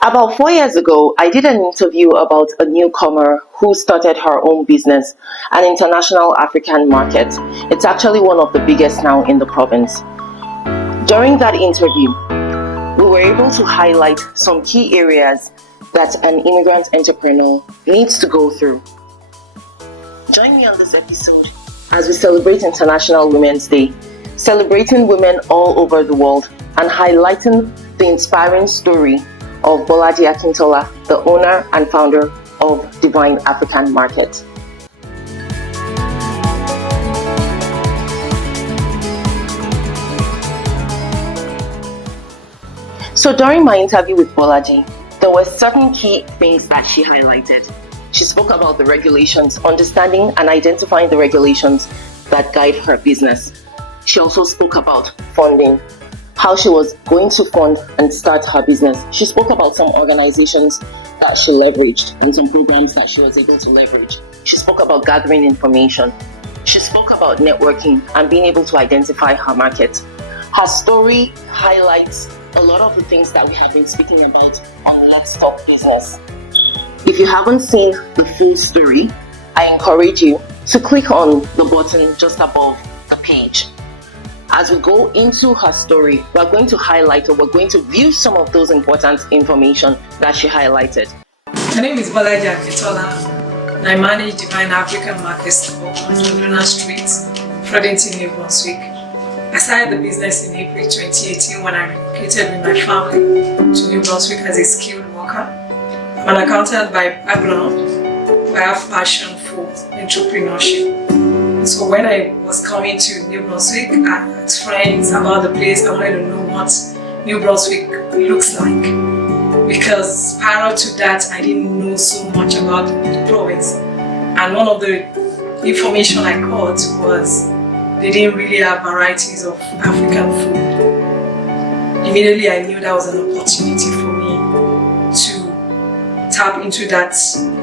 About 4 years ago, I did an interview about a newcomer who started her own business, an international African market. It's actually one of the biggest now in the province. During that interview, we were able to highlight some key areas that an immigrant entrepreneur needs to go through. Join me on this episode as we celebrate International Women's Day, celebrating women all over the world and highlighting the inspiring story of Bolaji, the owner and founder of Divine African Market. So during my interview with Bolaji, there were certain key things that she highlighted. She spoke about the regulations, understanding and identifying the regulations that guide her business. She also spoke about funding, how she was going to fund and start her business. She spoke about some organizations that she leveraged and some programs that she was able to leverage. She spoke about gathering information. She spoke about networking and being able to identify her market. Her story highlights a lot of the things that we have been speaking about on Let's Talk Business. If you haven't seen the full story, I encourage you to click on the button just above the page. As we go into her story, we're going to highlight or we're going to view some of those important information that she highlighted. My name is Bolaji and I manage Divine African Market Store on Luna Street, Fredericton, New Brunswick. I started the business in April 2018 when I relocated with my family to New Brunswick as a skilled worker. I'm an accountant by background, but I have passion for entrepreneurship. So when I was coming to New Brunswick, I asked friends about the place. I wanted to know what New Brunswick looks like. Because prior to that, I didn't know so much about the province. And one of the information I got was they didn't really have varieties of African food. Immediately I knew that was an opportunity for me to tap into that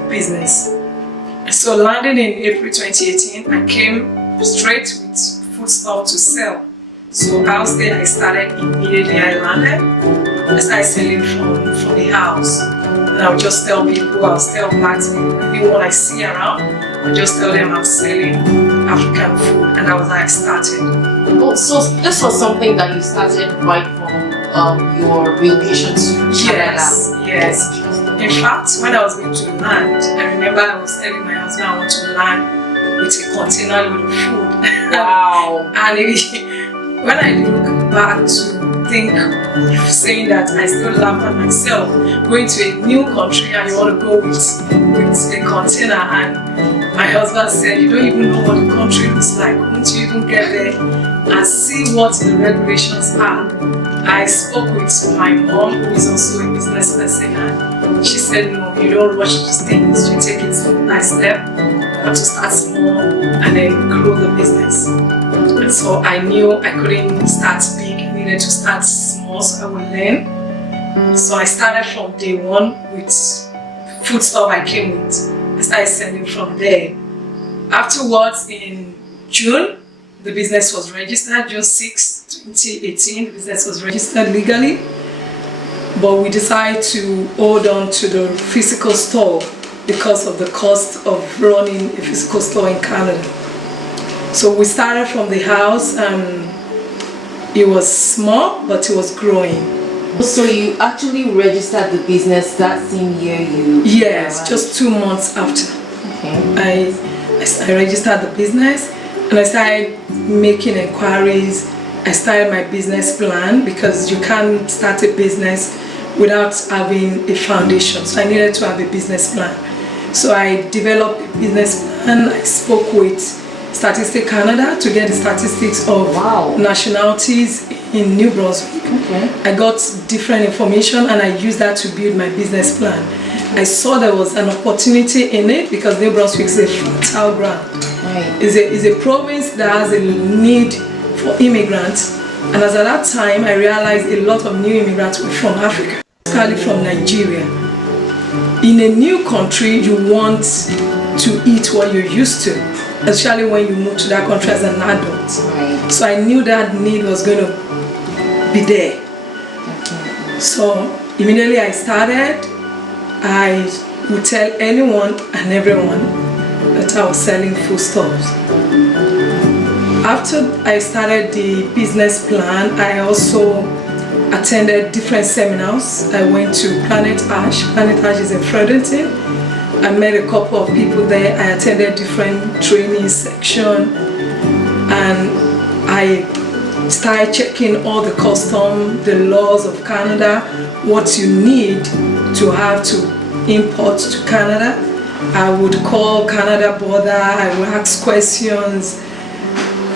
business. So landing in April 2018, I came straight with foodstuff to sell. So house there I started immediately I landed. I started selling from the house. And I would just tell people, I'll tell blacks, anyone I see around, I just tell them I'm selling African food. And that was how I started. Oh, so this was something that you started right from your relocation to Canada? Yes. In fact, when I was going to land, I remember I was telling my husband I want to land with a container load of food. Wow. And when I look back to think of saying that, I still laugh at myself, going to a new country and you want to go with a container, and my husband said, you don't even know what the country looks like, won't you even get there and see what the regulations are? I spoke with my mom, who is also a business person, and she said, no, you don't rush these things, you take it step by step. You have to start small and then grow the business. And so I knew I couldn't start big, I needed to start small so I would learn. So I started from day one with foodstuff I came with. I started selling from there. Afterwards, in June, the business was registered. June 6, 2018, the business was registered legally. But we decided to hold on to the physical store because of the cost of running a physical store in Canada. So we started from the house and it was small, but it was growing. So you actually registered the business that same year you... Yes, just 2 months after. Okay. I registered the business and I started making inquiries. I started my business plan because you can't start a business without having a foundation. So I needed to have a business plan. So I developed a business plan. I spoke with Statistics Canada to get the statistics of nationalities in New Brunswick. Okay. I got different information and I used that to build my business plan. I saw there was an opportunity in it because New Brunswick is a fertile ground. Right. It's a province that has a need for immigrants, and as at that time I realized a lot of new immigrants were from Africa, especially from Nigeria. In a new country, you want to eat what you're used to, especially when you move to that country as an adult. Right. So I knew that need was going to be there. Definitely. So Immediately I started, I would tell anyone and everyone that I was selling foodstuffs. After I started the business plan, I also attended different seminars. I went to Planet Ash. Planet Ash is in Fredericton. I met a couple of people there. I attended different training section, and I started checking all the custom, the laws of Canada, what you need to have to import to Canada. I would call Canada border, I would ask questions.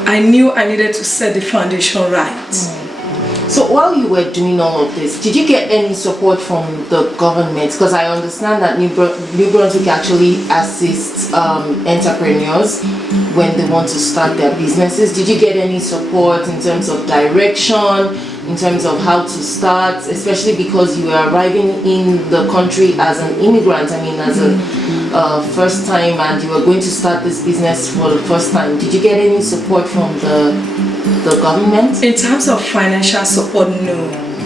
I knew I needed to set the foundation right. So while you were doing all of this, did you get any support from the government? Because I understand that New Brunswick actually assists entrepreneurs when they want to start their businesses. Did you get any support in terms of direction, in terms of how to start, especially because you were arriving in the country as an immigrant, I mean as a first time, and you were going to start this business for the first time? Did you get any support from the government? In terms of financial support, no.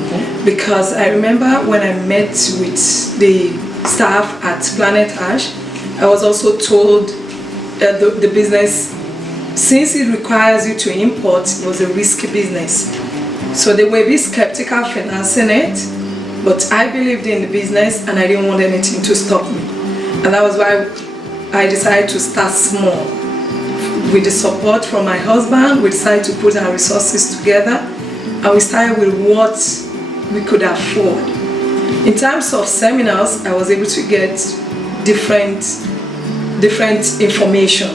Okay. Because I remember when I met with the staff at Planet Ash, I was also told that the business, since it requires you to import, it was a risky business. So they were a bit skeptical financing it, but I believed in the business and I didn't want anything to stop me. And that was why I decided to start small. With the support from my husband, we decided to put our resources together and we started with what we could afford. In terms of seminars, I was able to get different information.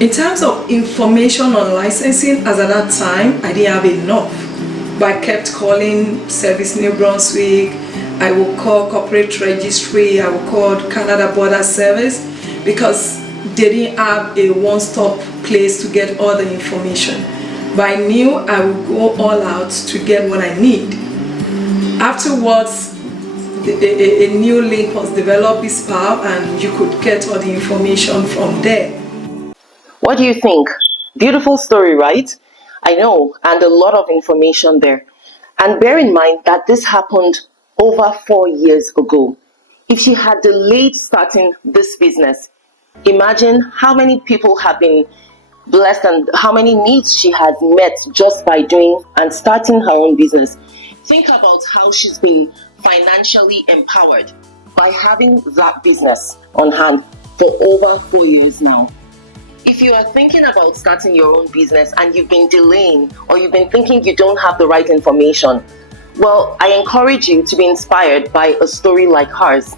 In terms of information on licensing, as at that time, I didn't have enough. But I kept calling Service New Brunswick, I would call Corporate Registry, I would call Canada Border Service, because they didn't have a one-stop place to get all the information. But I knew I would go all out to get what I need. Afterwards, a new link was developed, BizPal, and you could get all the information from there. What do you think? Beautiful story, right? I know, and a lot of information there. And bear in mind that this happened over 4 years ago. If she had delayed starting this business, imagine how many people have been blessed and how many needs she has met just by doing and starting her own business. Think about how she's been financially empowered by having that business on hand for over 4 years now. If you are thinking about starting your own business and you've been delaying or you've been thinking you don't have the right information, well, I encourage you to be inspired by a story like hers.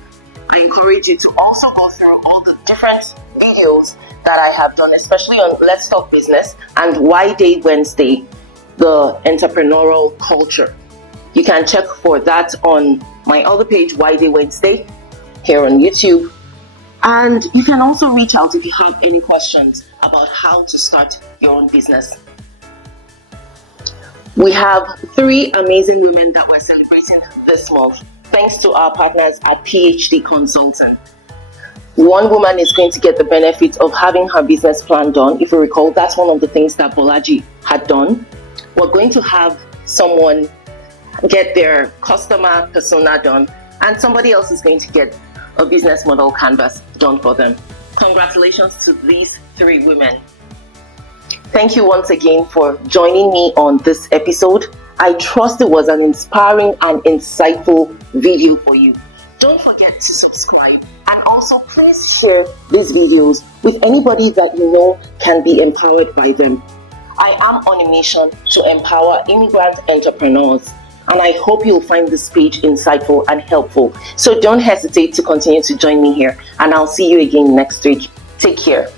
I encourage you to also go through all the different videos that I have done, especially on Let's Talk Business and Why Day Wednesday, the entrepreneurial culture. You can check for that on my other page, Why Day Wednesday, here on YouTube. And you can also reach out if you have any questions about how to start your own business. We have 3 amazing women that we're celebrating this month, thanks to our partners at PhD Consulting. One woman is going to get the benefit of having her business plan done. If you recall, that's one of the things that Bolaji had done. We're going to have someone get their customer persona done, and somebody else is going to get a business model canvas done for them. Congratulations to these 3 women. Thank you once again for joining me on this episode. I trust it was an inspiring and insightful video for you. Don't forget to subscribe, and also please share these videos with anybody that you know can be empowered by them. I am on a mission to empower immigrant entrepreneurs, and I hope you'll find this page insightful and helpful. So don't hesitate to continue to join me here, and I'll see you again next week. Take care.